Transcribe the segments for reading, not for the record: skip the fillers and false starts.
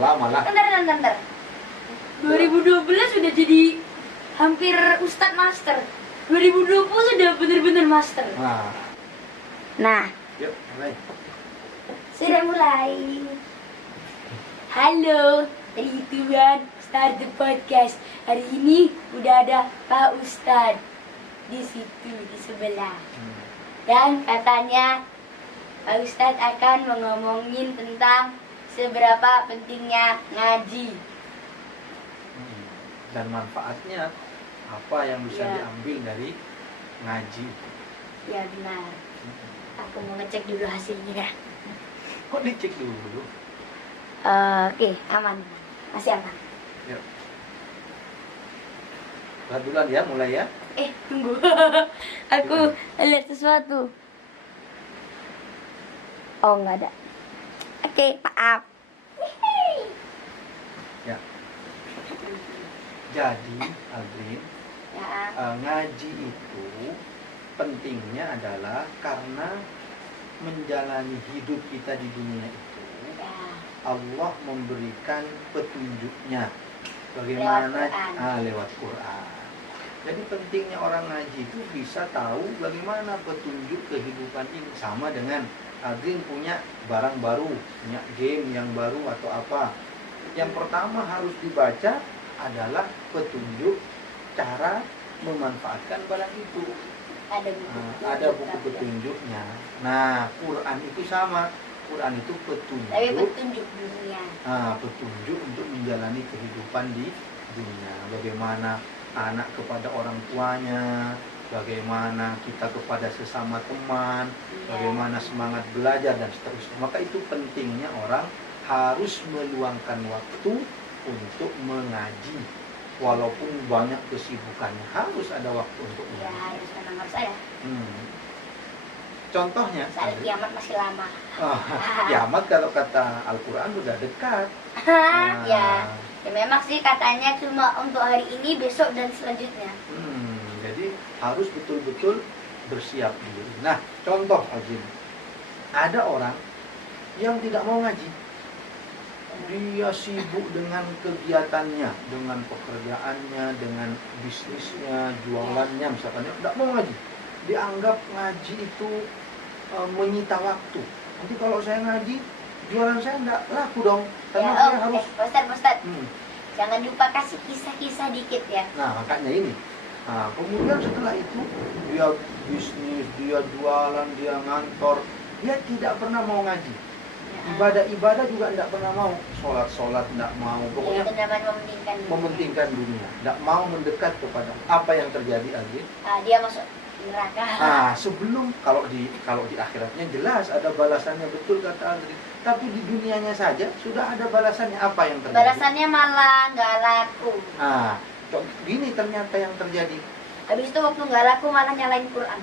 Lama lah. Bentar. 2012 sudah jadi hampir Ustadz Master. 2020 sudah benar-benar Master. Nah, Yuk, mulai. sudah mulai. Halo, Rituan Start the Podcast. Hari ini udah ada Pak Ustadz di situ, di sebelah. Dan katanya Pak Ustadz akan ngomongin tentang seberapa pentingnya ngaji. Dan manfaatnya apa yang bisa Ya. diambil dari ngaji. Ya benar. Aku mau ngecek dulu hasilnya. Kok dicek dulu? Oke, aman. Masih aman. Yuk. Lihat duluan ya, mulai ya. Tunggu. Aku lihat sesuatu. Oh, nggak ada. Oke, maaf. Ya. Jadi, Aldrin, Ya. ngaji itu pentingnya adalah karena menjalani hidup kita di dunia itu, Ya. Allah memberikan petunjuknya bagaimana lewat Quran. Jadi pentingnya orang ngaji itu bisa tahu bagaimana petunjuk kehidupan ini. Sama dengan Aldrin punya barang baru, punya game yang baru atau apa. Yang pertama harus dibaca adalah petunjuk cara memanfaatkan barang itu. Ada buku petunjuknya. Nah, Quran itu sama. Quran itu petunjuk. Tapi petunjuk dunia. Petunjuk untuk menjalani kehidupan di dunia. Bagaimana anak kepada orang tuanya, bagaimana kita kepada sesama teman, bagaimana semangat belajar dan seterusnya. Maka itu pentingnya orang harus meluangkan waktu untuk mengaji. Walaupun banyak kesibukannya, harus ada waktu untuk Ya, mengaji. harus ada. Contohnya, Soal kiamat masih lama. kiamat kalau kata Al-Quran sudah dekat. Ya memang sih katanya cuma untuk hari ini, besok dan selanjutnya. Jadi harus betul-betul bersiap diri. Nah, contoh Azim, ada orang yang tidak mau ngaji. Dia sibuk dengan kegiatannya, dengan pekerjaannya, dengan bisnisnya, jualannya, misalkan tidak mau ngaji. Dianggap ngaji itu menyita waktu. Nanti kalau saya ngaji, jualan saya tidak laku dong. Karena saya harus. Ustaz. Jangan lupa kasih kisah-kisah dikit ya. Nah, makanya ini. Kemudian setelah itu dia bisnis, dia jualan, dia ngantor, dia tidak pernah mau ngaji. Ibadah juga tidak pernah mau. Sholat tidak mau. Pokoknya itu namanya mementingkan dunia. Tidak mau mendekat kepada apa yang terjadi lagi. Dia masuk neraka. Sebelum kalau di akhiratnya jelas ada balasannya, betul kata Andri. Tapi di dunianya saja sudah ada balasannya. Apa yang terjadi? Balasannya malah nggak laku. Gini ternyata yang terjadi. Habis itu waktu nggak laku malah nyalain Quran.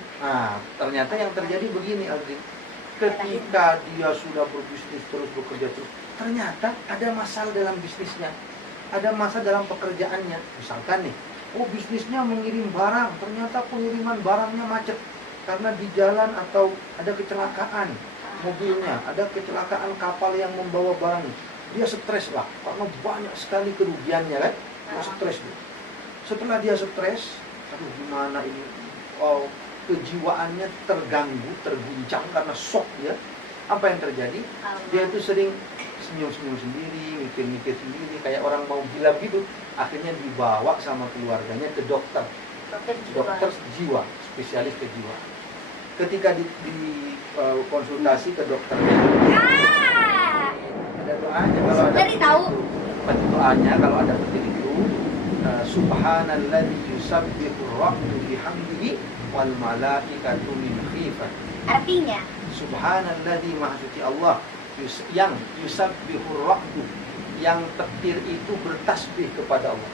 Ternyata yang terjadi begini, Aldrin. Ketika dia sudah berbisnis terus, bekerja terus, ternyata ada masalah dalam bisnisnya, ada masalah dalam pekerjaannya. Misalkan nih, bisnisnya mengirim barang, ternyata pengiriman barangnya macet karena di jalan atau ada kecelakaan mobilnya, ada kecelakaan kapal yang membawa barang. Dia stres lah, karena banyak sekali kerugiannya kan, dia stres. Setelah dia stres, gimana ini? Kejiwaannya terganggu, terguncang karena shock ya. Apa yang terjadi? Dia itu sering senyum-senyum sendiri, mikir-mikir sendiri, kayak orang mau gila gitu. Akhirnya dibawa sama keluarganya ke dokter jiwa, spesialis ke jiwa. Ketika di konsultasi ke dokternya, ada doanya kalau ada doanya kalau ada seperti itu. Subhanalladzi yusabbihu ar-ra'du bihamdihi wal malaikatu min khifat. Artinya Subhanalladzi, maha suci Allah, yang yusabbihu ar-ra'du, yang petir itu bertasbih kepada Allah,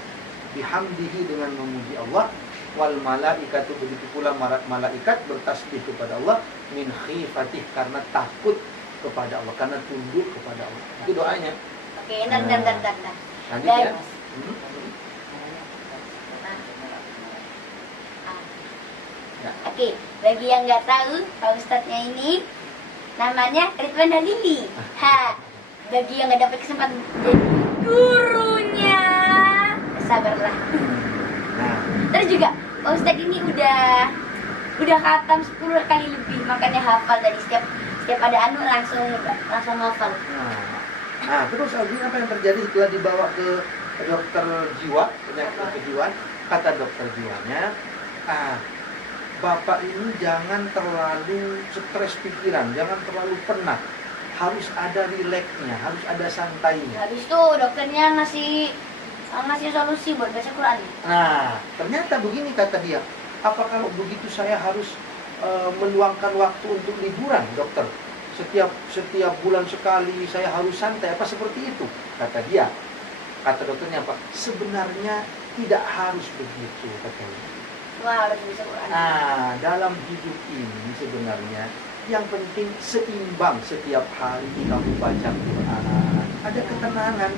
bihamdihi, dengan memuji Allah, wal malaikatu, begitu pula malaikat bertasbih kepada Allah, min khifatih, karena takut kepada Allah, karena tunduk kepada Allah. Itu doanya. Oke, dan. Lanjut ya. Oke, bagi yang nggak tahu, Pak Ustadznya ini namanya Ridwan Halili. bagi yang nggak dapat kesempatan jadi gurunya, sabarlah. Nah, Terus juga Pak Ustadz ini udah khatam 10 kali lebih, makanya hafal dari setiap ada anu langsung hafal. nah terus Alvin, apa yang terjadi setelah dibawa ke dokter jiwa, penyakit kejiwaan? Kata dokter jiwanya, Bapak ini jangan terlalu stres pikiran, jangan terlalu penat. Harus ada rileksnya, harus ada santainya. Habis itu dokternya ngasih solusi buat baca Quran. Nah, ternyata begini kata dia. Apa kalau begitu saya harus meluangkan waktu untuk liburan, dokter? Setiap bulan sekali saya harus santai, apa seperti itu? Kata dia. Kata dokternya apa? Sebenarnya tidak harus begitu, katanya. Wah, harus bisa Quran. Nah, dalam hidup ini sebenarnya yang penting seimbang, setiap hari kamu baca Quran. Ada ketenangan.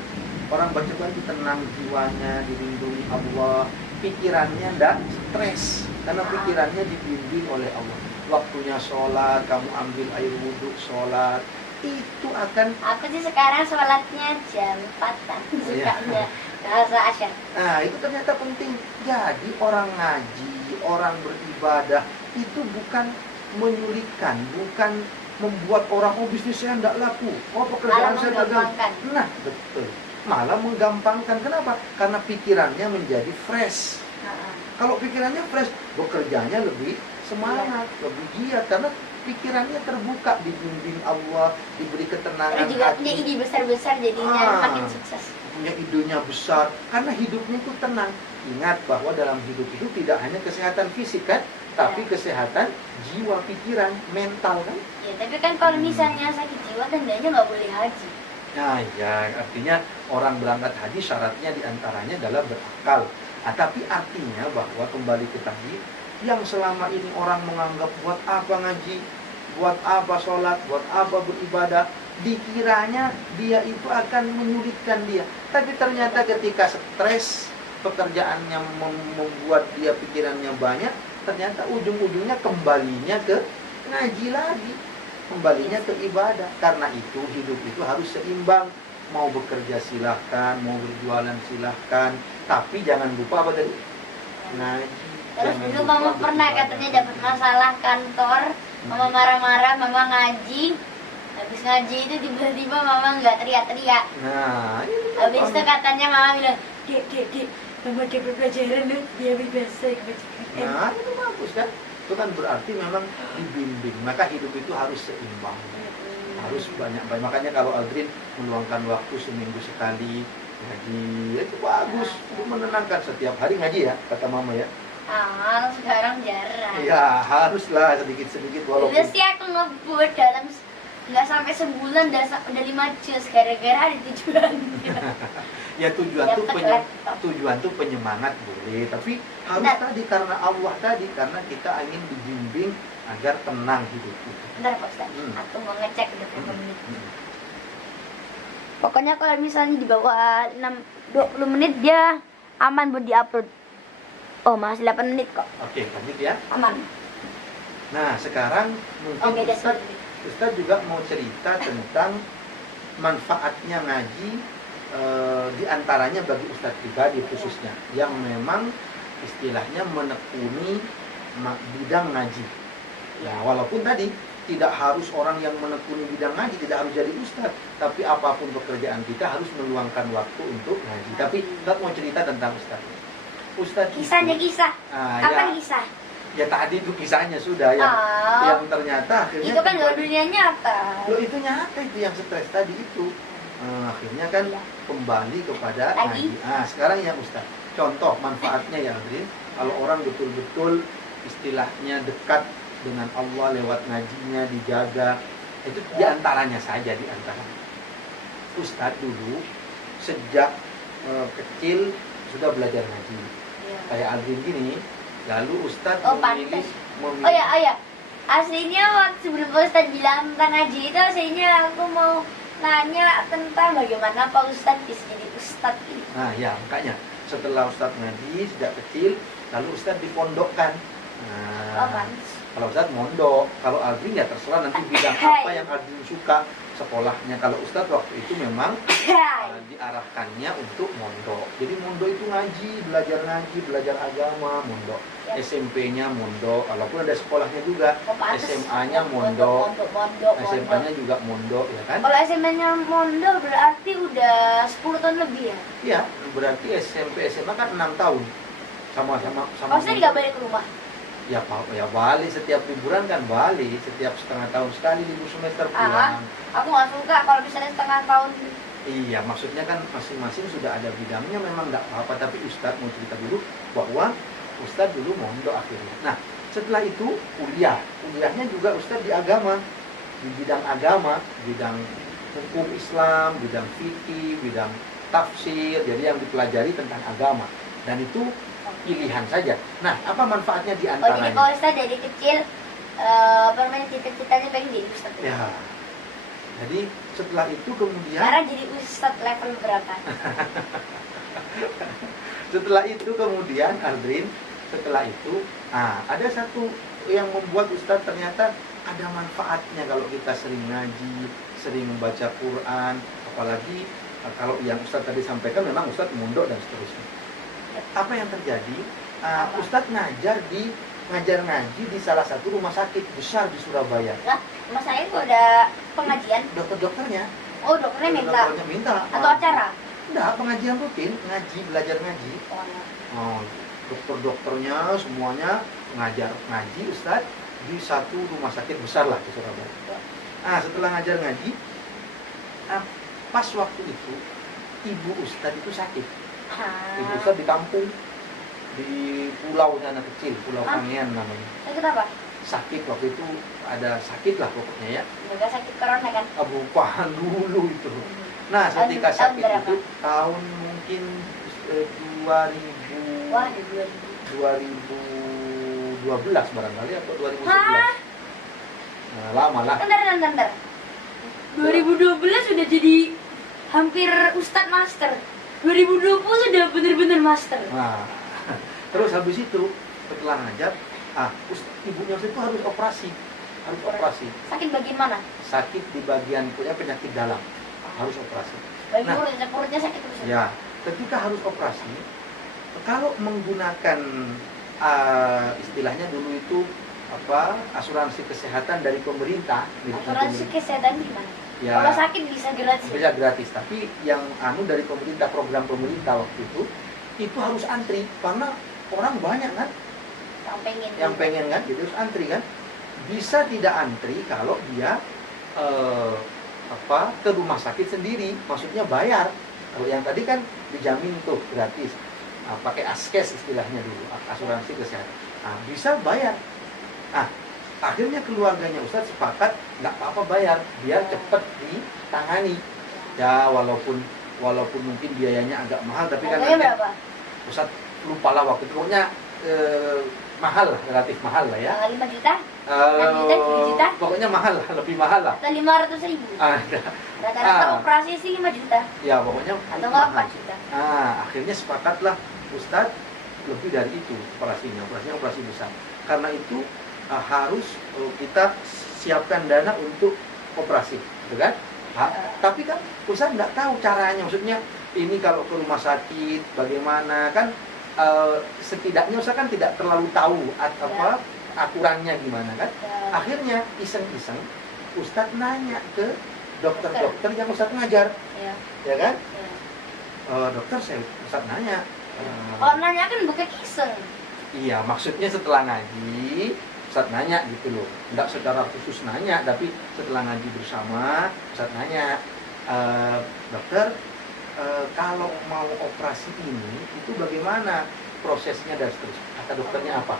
Orang baca Quran itu tenang jiwanya, dilindungi Allah. Pikirannya tidak stres, karena pikirannya dibimbing oleh Allah. Waktunya sholat, kamu ambil air wudhu sholat, itu akan... Aku sih sekarang sholatnya jam 4-an, sukanya rasa asyik. Nah, itu ternyata penting. Jadi orang ngaji, orang beribadah, itu bukan menyulitkan, bukan membuat orang, oh bisnis saya tidak laku, oh pekerjaan saya gagal. Nah, betul. Malah menggampangkan. Kenapa? Karena pikirannya menjadi fresh. Kalau pikirannya fresh, bekerjanya lebih semangat, lebih giat, karena pikirannya terbuka, dibimbing Allah, diberi ketenangan hati. Juga punya ide besar-besar, jadinya makin sukses. Punya idenya besar, karena hidupnya itu tenang. Ingat bahwa dalam hidup itu tidak hanya kesehatan fisik kan, tapi kesehatan jiwa, pikiran, mental kan. Ya, tapi kan kalau misalnya sakit jiwa, tandanya nggak boleh haji. Nah ya, artinya orang berangkat haji syaratnya diantaranya adalah berakal. Tapi artinya bahwa kembali ke tadi, yang selama ini orang menganggap buat apa ngaji, buat apa sholat, buat apa beribadah, dikiranya dia itu akan menyulitkan dia. Tapi ternyata ketika stres, pekerjaannya membuat dia pikirannya banyak, ternyata ujung-ujungnya kembalinya ke ngaji lagi, kembalinya ke ibadah. Karena itu hidup itu harus seimbang. Mau bekerja silahkan, mau berjualan silahkan, tapi jangan lupa apa tadi? Ngaji. Terus dulu mama pernah katanya dapat masalah kantor, mama marah-marah, mama ngaji. Habis ngaji itu tiba-tiba mama nggak teriak-teriak. Nah, habis itu katanya mama bilang, dek, mama dapat pelajaran lu, dia bahasa Inggris. Nah, itu bagus kan? Itu kan berarti memang dibimbing. Maka hidup itu harus seimbang. Harus banyak. Makanya kalau Aldrin meluangkan waktu seminggu sekali ngaji, itu bagus. Itu menenangkan. Setiap hari ngaji ya, kata mama ya. Sekarang jarang. Ya, haruslah sedikit-sedikit walaupun. Dulu sih aku ngebut dalam nggak sampai sebulan udah 5 juz gara-gara ada tujuan. Ya tujuan tuh penyemangat boleh, tapi harus tadi karena Allah tadi, karena kita ingin dibimbing agar tenang hidup kita. Bentar Pak Ustaz, aku mau ngecek udah berapa menit. Pokoknya kalau misalnya di bawah 20 menit dia aman buat diupload. Oh, masih 8 menit kok. Oke, lanjut ya. Aman. Nah, sekarang mungkin Ustaz juga mau cerita tentang manfaatnya ngaji, di antaranya bagi Ustaz pribadi khususnya, yang memang istilahnya menekuni bidang ngaji. Nah, walaupun tadi tidak harus orang yang menekuni bidang ngaji, tidak harus jadi Ustaz, tapi apapun pekerjaan kita harus meluangkan waktu untuk ngaji. Tapi Ustaz mau cerita tentang Ustaz. Kisahnya kisah. Apa kisah? Ya tadi itu kisahnya sudah yang ternyata akhirnya itu kan dunia nyata. Loh, itu nyata itu yang stres tadi itu. Akhirnya kan kembali kepada ngaji. Sekarang ya Ustaz, contoh manfaatnya ya Aldrin, kalau orang betul-betul istilahnya dekat dengan Allah lewat ngajinya, dijaga, itu diantaranya saja, diantaranya. Ustaz dulu sejak kecil sudah belajar ngaji. Kayak Aldrin gini, lalu Ustaz memilih. Oh ya, aslinya waktu sebelum Ustaz bilang tentang ngaji itu, aslinya aku mau nanya tentang bagaimana Pak Ustadz bisa jadi Ustadz ini. Nah ya, makanya setelah Ustadz ngaji sejak kecil, lalu Ustadz dipondokkan. Kalau Ustadz mondok, kalau Aldrin ya terserah nanti bidang apa yang Aldrin suka. sekolahnya. Kalau Ustadz waktu itu memang diarahkannya untuk mondok. Jadi mondok itu ngaji, belajar agama, mondok. Ya. SMP-nya mondok, walaupun ada sekolahnya juga. Oh, pantes. SMA-nya mondok, Mondok. SMA-nya juga mondok, ya kan? Kalau SMA-nya mondok berarti udah 10 tahun lebih ya? Iya, berarti SMP SMA kan 6 tahun. Sama-sama. Maksudnya nggak balik ke rumah? Ya, ya balik setiap liburan kan balik, setiap setengah tahun sekali libur semester pulang. Aku nggak suka kalau misalnya setengah tahun. Iya, maksudnya kan masing-masing sudah ada bidangnya, memang nggak apa-apa. Tapi Ustadz mau cerita dulu bahwa Ustadz dulu mondok akhirnya. Nah, setelah itu kuliahnya juga Ustadz di agama, di bidang agama, bidang hukum Islam, bidang fikih, bidang tafsir, jadi yang dipelajari tentang agama. Dan itu pilihan saja. Nah, apa manfaatnya di Oh, jadi antaranya? kalau Ustadz dari kecil, cita-citanya pengen jadi Ustadz. Ya. Jadi setelah itu kemudian Sekarang jadi Ustadz level berapa? setelah itu kemudian Aldrin, setelah itu ada satu yang membuat Ustadz ternyata ada manfaatnya kalau kita sering ngaji, sering membaca Quran, apalagi kalau yang Ustadz tadi sampaikan memang Ustadz mondok dan seterusnya. Apa yang terjadi? Ustadz ngajar ngaji di salah satu rumah sakit besar di Surabaya. Lah, rumah saya kok ada pengajian? Dokternya Oh, dokternya minta? minta. Atau acara? Enggak, pengajian rutin, belajar ngaji. Oh, ya. Oh, dokternya semuanya ngajar ngaji Ustadz di satu rumah sakit besar lah di Surabaya. Setelah ngajar ngaji, pas waktu itu ibu Ustadz itu sakit. Ibu Ustadz di kampung, di pulaunya anak kecil, Pulau Kangean namanya. Sakit apa? Sakit waktu itu, ada sakit lah pokoknya ya. Enggak sakit corona kan? Bukan dulu itu. Nah, ketika Tahun sakit berapa? itu tahun mungkin 2000. Wah, di 2012 barangkali atau 2011. Hah? Nah, lama lah. Bentar. 2012 sudah jadi hampir Ustadz Master. 2020 sudah benar-benar Master. Nah, terus habis itu setelah ngajar, ibunya itu harus operasi. Sakit bagian mana? Sakit di bagian penyakit dalam. Harus operasi. Bagian perutnya sakit terus. Ya, ketika harus operasi, kalau menggunakan istilahnya dulu itu asuransi kesehatan dari pemerintah. Asuransi kesehatan gimana? Ya, kalau sakit bisa gratis. Bisa gratis, tapi yang dari pemerintah, program pemerintah waktu itu harus antri karena orang banyak kan yang pengen kan, jadi harus antri kan. Bisa tidak antri kalau dia ke rumah sakit sendiri, maksudnya bayar. Kalau yang tadi kan dijamin tuh gratis, pakai askes istilahnya dulu, asuransi kesehatan. Bisa bayar. Akhirnya keluarganya Ustadz sepakat nggak apa-apa bayar, biar cepat ditangani. Ya walaupun mungkin biayanya agak mahal, tapi kan berapa? Ustadz lupa lah waktu itu, pokoknya mahal lah, relatif mahal lah ya. 5 juta? 6 juta, 7 juta? Pokoknya mahal lah, lebih mahal lah. Atau 500.000? Rata-rata operasi sih 5 juta. Ya pokoknya atau nggak 4 juta. Akhirnya sepakatlah Ustadz lebih dari itu operasinya operasi besar. Karena itu harus kita siapkan dana untuk operasi, gitu kan? Tapi kan Ustadz nggak tahu caranya, maksudnya ini kalau ke rumah sakit bagaimana kan, setidaknya Ustadz kan tidak terlalu tahu aturannya gimana kan. Akhirnya iseng-iseng Ustadz nanya ke dokter-dokter yang Ustadz ngajar, ya kan? Dokter, Ustadz nanya. Kalau nanya kan bukan iseng. Iya, maksudnya setelah ngaji Ustadz nanya gitu loh, nggak secara khusus nanya, tapi setelah ngaji bersama Ustadz nanya, dokter, kalau mau operasi ini itu bagaimana prosesnya dan seterusnya. Kata dokternya apa?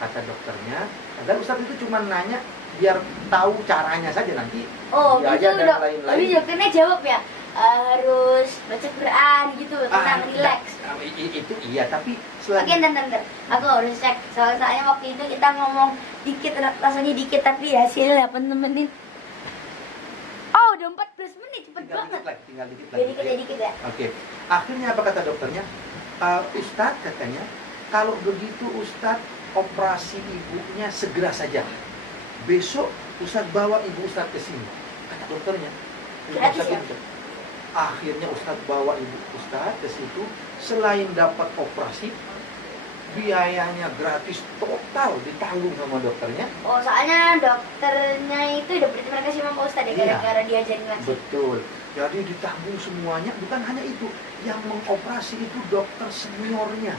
Kata dokternya, dan Ustadz itu cuma nanya biar tahu caranya saja, nanti biaya dan lain-lain. Tapi dokternya jawab ya, harus baca Quran gitu, tenang relax. Itu iya, tapi Oke, bentar. Aku harus cek. Soalnya waktu itu kita ngomong dikit, rasanya dikit, tapi hasilnya 8 menit. Oh, udah 14 menit, cepet banget. Tinggal dikit lagi. Dikit ya. Oke. Akhirnya apa kata dokternya? Ustadz katanya, kalau begitu Ustadz operasi ibunya segera saja. Besok Ustadz bawa ibu Ustadz ke sini. Kata dokternya di rumah Gratis sakit ya? itu. Akhirnya Ustadz bawa ibu Ustadz ke situ, selain dapat operasi, biayanya gratis total ditanggung sama dokternya. Oh, soalnya dokternya itu udah berterima kasih sama Pak Ustadz ya, Iya. gara-gara diajarin ngaji. Betul. Jadi ditanggung semuanya, bukan hanya itu. Yang mengoperasi itu dokter seniornya,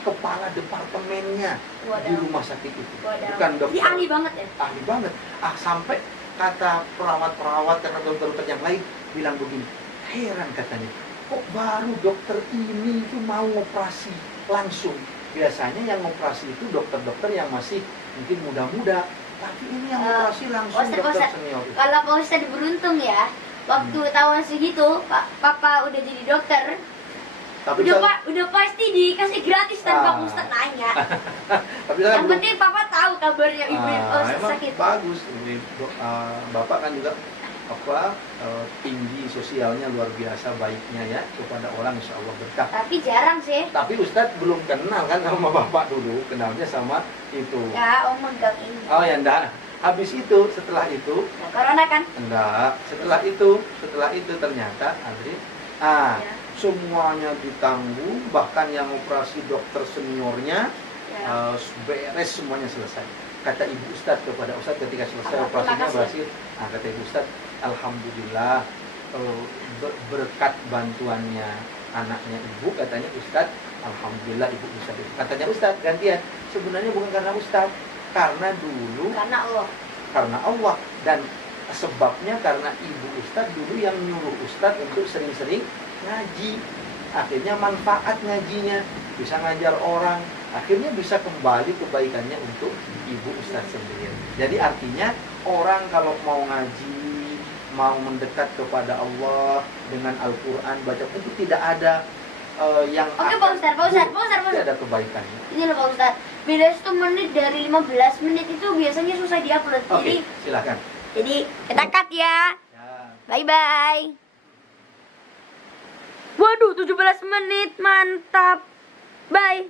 kepala departemennya di Waduh. rumah sakit itu. Waduh. Bukan dokter. Dia ahli banget ya? Ahli banget. Sampai kata perawat-perawat dan dokter-dokter yang lain bilang begini, heran katanya, kok baru dokter ini itu mau operasi langsung. Biasanya yang operasi itu dokter-dokter yang masih mungkin muda-muda, tapi ini yang operasi langsung dokter senior. Kalau Pak Ustadz beruntung ya, waktu tahun segitu Papa udah jadi dokter, Tapi udah pasti dikasih gratis tanpa Pak Ustadz nanya. tapi saya Yang belum- penting Papa tahu kabarnya ibu emang sakit. bagus. Ini, Bapak kan juga tinggi sosialnya, luar biasa baiknya ya kepada orang, insya Allah berkah. Tapi jarang sih. Tapi Ustadz belum kenal kan sama Bapak dulu, kenalnya sama itu. Ya, Om megang ini. Oh ya enggak. Habis itu, setelah itu, Nah, corona kan? enggak. Setelah itu ternyata Andri, Ya. semuanya ditanggung, bahkan yang operasi dokter seniornya Ya. beres, semuanya selesai. Kata Ibu Ustadz kepada Ustadz ketika selesai Terima operasinya kasih. berhasil. Kata Ibu Ustadz, alhamdulillah berkat bantuannya anaknya Ibu, katanya Ustadz, alhamdulillah Ibu bisa. Katanya Ustadz gantian, sebenarnya bukan karena Ustadz, karena dulu Karena Allah. dan sebabnya karena Ibu Ustadz dulu yang nyuruh Ustadz untuk sering-sering ngaji. Akhirnya manfaat ngajinya, bisa ngajar orang, akhirnya bisa kembali kebaikannya untuk Ibu Ustadz sendiri. Jadi artinya orang kalau mau ngaji, mau mendekat kepada Allah dengan Al-Quran, baca itu tidak ada yang Oke, Pak Ustadz. tidak ada kebaikannya. Ini loh Pak Ustadz, beda 1 menit dari 15 menit itu biasanya susah diupload. Oke, silakan. Jadi kita cut ya. Ya. Bye-bye. Waduh, 17 menit. Mantap. Bye.